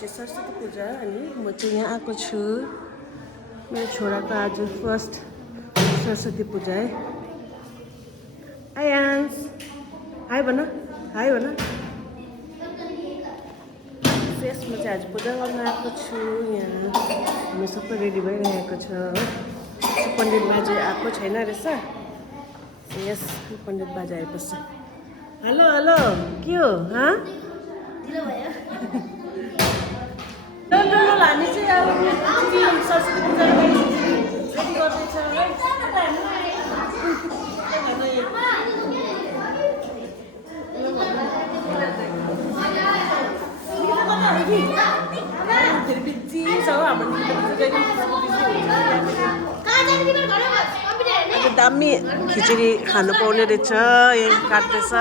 चाहिँ सरस्वती पूजा अनि म चाहिँ यहाँ आएको छु। मेरो छोराको आज फर्स्ट सरस्वती पूजा है। आयांश हाई भन, हाई भन। यस म चाहिँ आज पूजा गर्न आएको छु। यहाँ हामी सबै रेडी भइरहेको छ हो। पण्डित बाजे आएको छैन रहेछ। यस पण्डित बाजे आएपछि हेलो हेलो के हो हाँ ढिलो भयो। ल हामी चाहिँ अब सरस्वती पूजा रेडी गर्दैछ है। दामी खिचडी खानु पाउने रहेछ। यही काट्दैछ।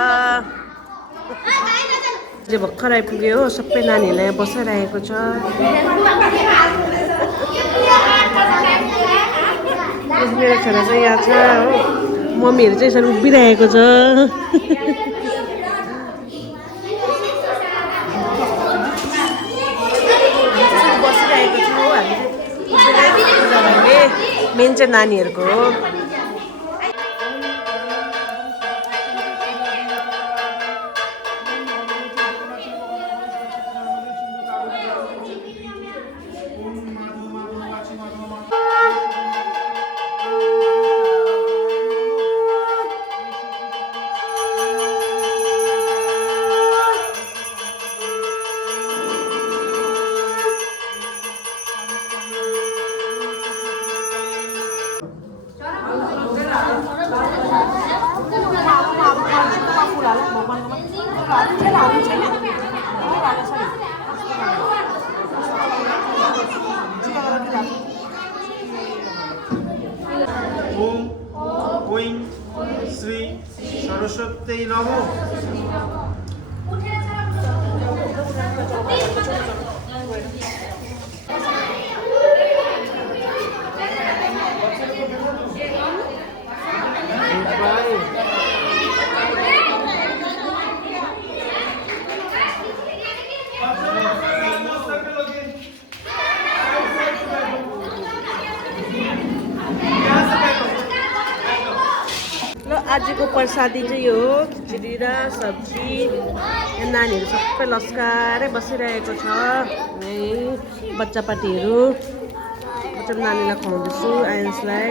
भर्खर आइपुग्यो हो। सबै नानीहरूलाई यहाँ बसाइरहेको छ। मेरो छोरा चाहिँ यहाँ छ हो। मम्मीहरू चाहिँ यसरी उभिरहेको छ। बसिरहेको छु हामी मेन चाहिँ नानीहरूको हो। ओम ओं श्री सरस्वती नमः। आजको प्रसादी चाहिँ यो हो खिचडी र सब्जी। यहाँ नानीहरू सबै लस्काएर बसिरहेको छ। बच्चा पार्टीहरू नानीलाई खुवाउँदैछु आयन्सलाई।